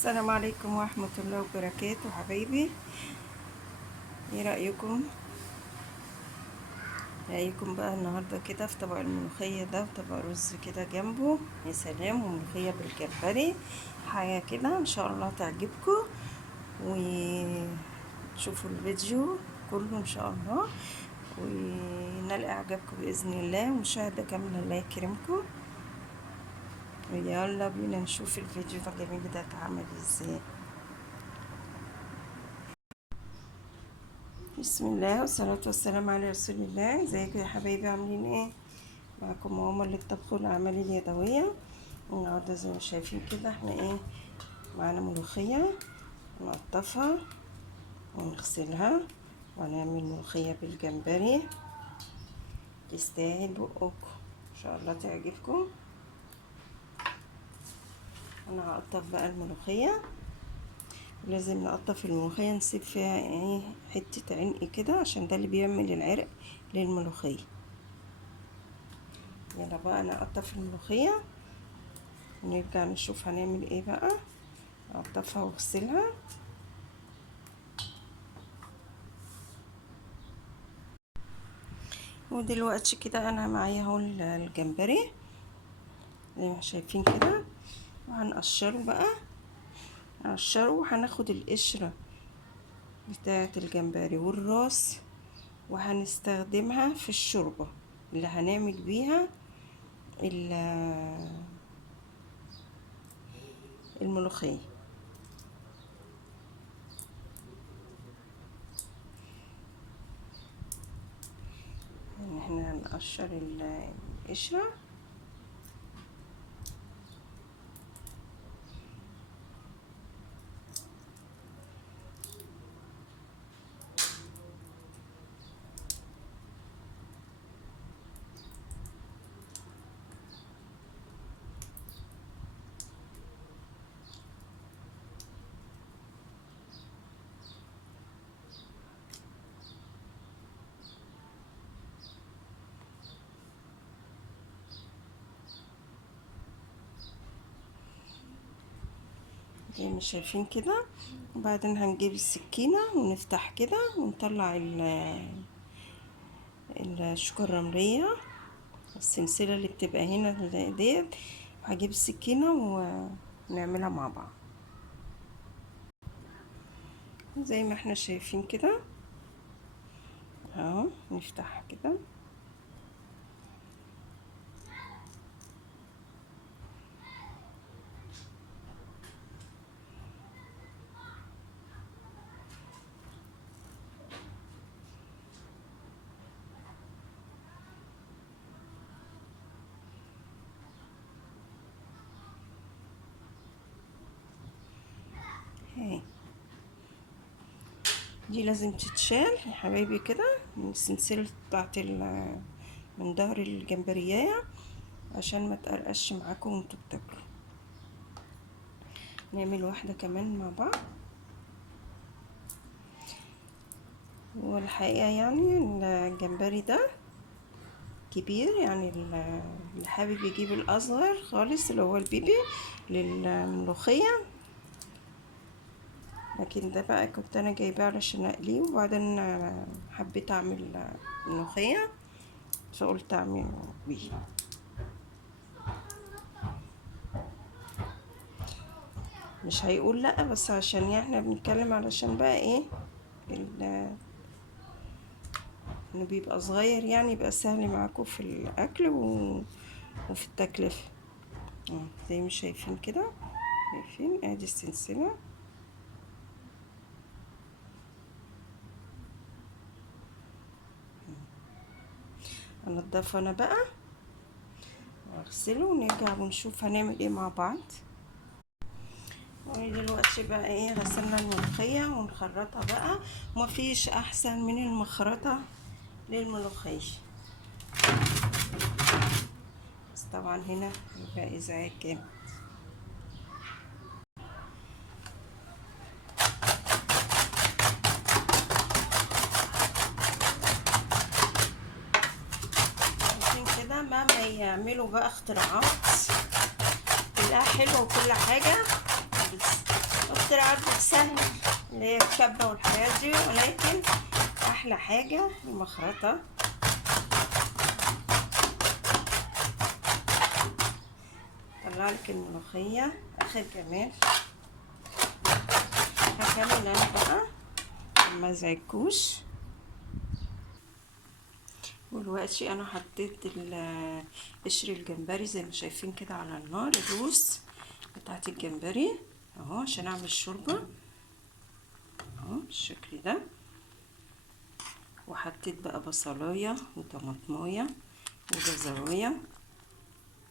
السلام عليكم ورحمة الله وبركاته حبايبي. ايه رأيكم بقى النهاردة كده في طبق الملوخية ده وطبق رز كده جنبه، يا سلام، وملوخية بالجمبري. حاجة كده ان شاء الله تعجبكم، وتشوفوا الفيديو كله ان شاء الله ونال اعجابكم بإذن الله، ومشاهدة كاملة الله يكرمكم. ويلا بينا نشوف الفيديو ده الجميل ده اتعمل ازاي. بسم الله والصلاة والسلام على رسول الله. ازيكم يا حبايبي، عاملين ايه؟ معكم ماما اللي الطبخ والأعمال اليدوية. النهارده زي ما شايفين كده احنا ايه، معانا ملوخية نقطفها ونغسلها ونعمل ملوخية بالجمبري، تستاهل بقكم ان شاء الله تعجبكم. انا هقطف بقى الملوخية، لازم نقطف الملوخية نسيب فيها ايه حتة عنق كده، عشان ده اللي بيعمل العرق للملوخية. يلا بقى نقطف الملوخية ونرجع نشوف هنعمل ايه بقى. اقطفها واغسلها. ودلوقتي كده انا معايا اهو الجمبري زي ما شايفين كده، وهنقشره بقى. نقشره وهناخد القشرة بتاعة الجمبري والراس، وهنستخدمها في الشوربة اللي هنعمل بيها الملوخية. يعني احنا هنقشر القشرة زي ما شايفين كده. وبعدين هنجيب السكينة ونفتح كده ونطلع الشوكة الرملية، السلسلة اللي بتبقى هنا ديت. هجيب السكينة ونعملها مع بعض زي ما احنا شايفين كده اهو. نفتح كده اهي. دي لازم تتشال يا حبايبي كده من السلسلة بتاعت من ظهر الجمبرية، عشان ما تقرقش معاكم وانتوا بتاكلوا. نعمل واحدة كمان مع بعض. والحقيقة يعني الجمبري ده كبير، يعني اللي حابب يجيب الأصغر خالص اللي هو البيبي للملوخية، لكن ده بقى كنت انا جايباه علشان اقليه، وبعدين حبيت اعمل ملوخية فقلت اعمل بيه. مش هيقول لا، بس عشان يعني احنا بنتكلم علشان بقى ايه انه بيبقى صغير، يعني يبقى سهل معاكم في الاكل وفي التكلفة. زي ما شايفين كده، شايفين ادي السلسلة. انضفه انا بقى واغسله ونرجع ونشوف هنعمل ايه مع بعض. ودلوقتي بقى ايه، غسلنا الملوخية ونخرطها بقى. مفيش احسن من المخرطة للملوخية، بس طبعا هنا يبقى ازعاج جامد. عشان كده مهما يعملوا بقى اختراعات تلاقيها حلوة وكل حاجة، بس اختراعات سهلة اللي هي الكبة والحاجات دي، ولكن احلى حاجة المخرطة. طلعلك الملوخية اخر جمال. هكمل انا بقى ما زعجكوش. ودلوقتي انا حطيت قشر الجمبري زي ما شايفين كده على النار، الروس بتاعت الجمبري اهو عشان اعمل الشوربه اهو بالشكل ده. وحطيت بقى بصلايه وطماطمايه وجزرايه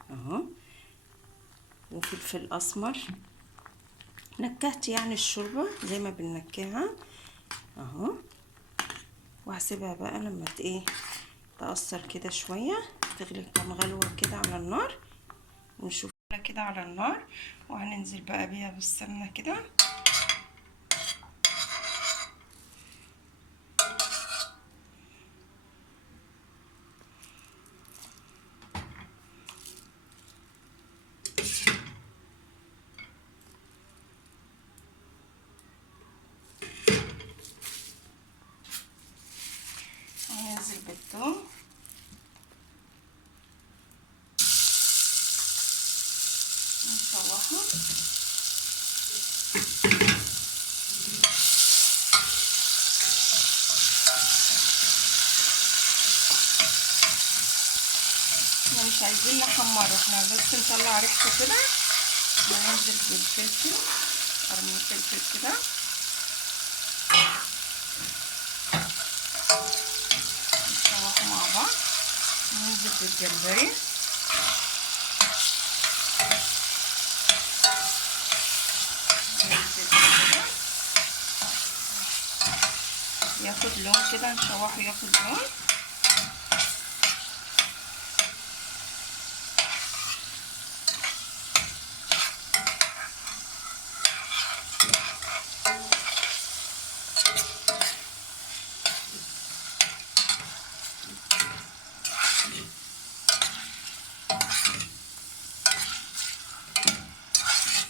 اهو وفلفل اسمر. نكهت يعني الشوربه زي ما بننكهها اهو. وهسيبها بقى لما تقصر كده شويه، تغلي كام غلوه كده على النار، ونشوف كده على النار. وهننزل بقى بيها بالسمنه كده. هننزل بالثوم ونشوحه. احنا مش عايزين نحمره، احنا بس نطلع ريحته كده. وننزل بالفلفل، قرن فلفل كده، نشوحه مع بعض. وننزل بالجمبري ياخد لون كده، نشوحه ياخد لون.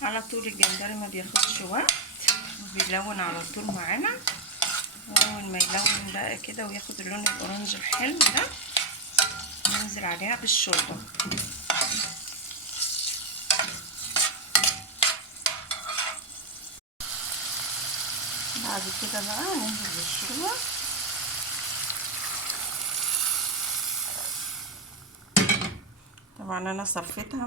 على طول الجمبري ما بياخدش وقت، بيلون على طول معانا. اول ما يلون بقى كده وياخد اللون الاورنج الحلو ده، ننزل عليها بالشوربه. بعد كده بقى ننزل بالشوربه. طبعا انا صفيتها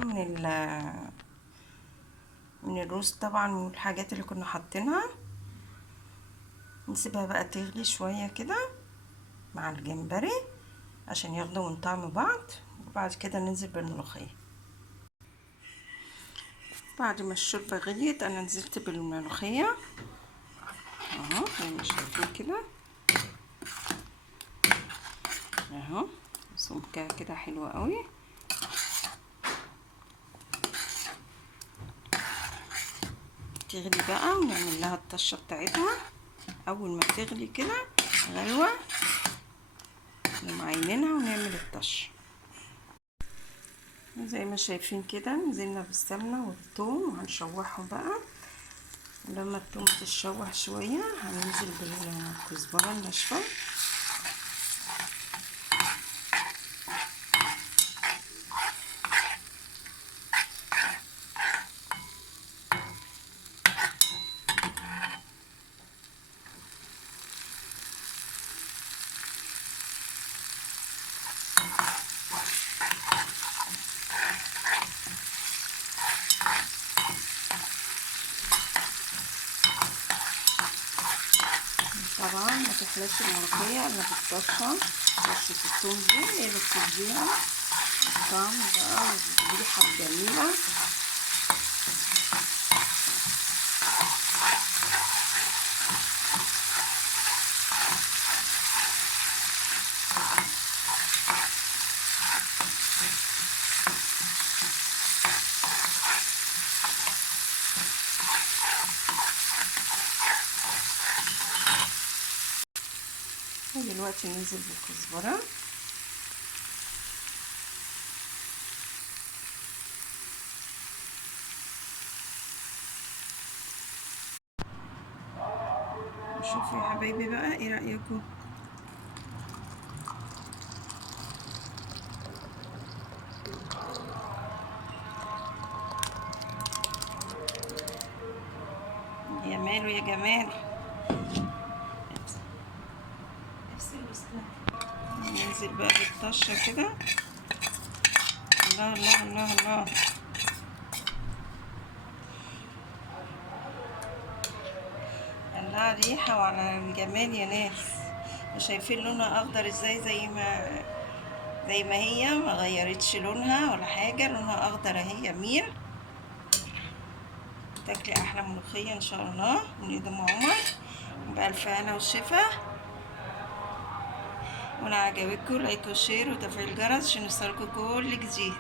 من الروز طبعا والحاجات اللي كنا حاطينها. نسيبها بقى تغلي شويه كده مع الجمبري عشان ياخدوا من طعم بعض. وبعد كده ننزل بالملوخيه. بعد ما الشوربه غليت انا نزلت بالملوخيه اهو زي ما شايفين كده اهو. سمكها كده حلوه قوي. تغلي بقى ونعمل لها الطشه بتاعتها. اول ما تغلي كده غلوه نعينينها ونعمل الطشه. زي ما شايفين كده نزلنا بالسمنه والثوم وهنشوحه بقى. لما الثوم تتشوح شويه هننزل بالكزبره الناشفه طبعا. ما تحلاش الملوخيه الا بالطشه، طشه الثوم دي هي اللي بتديها الطعم بقى والريحه الجميله. ودلوقتي ننزل بالكزبره. شوفوا يا حبايبي بقى ايه رأيكم؟ يا ماله يا جمال. ننزل بقى بالطشة كده. الله الله الله الله. الله على الريحة وعلى الجمال يا ناس. شايفين لونها اخضر ازاي؟ زي ما هي، ما غيرتش لونها ولا حاجة، لونها اخضر اهي جميل. تاكلي احلى ملوخية ان شاء الله من ايد ام عمر بألف هنا والشفا. ولو عجبتكم لايك وشير وتفعيل الجرس عشان يوصلكوا كل جديد.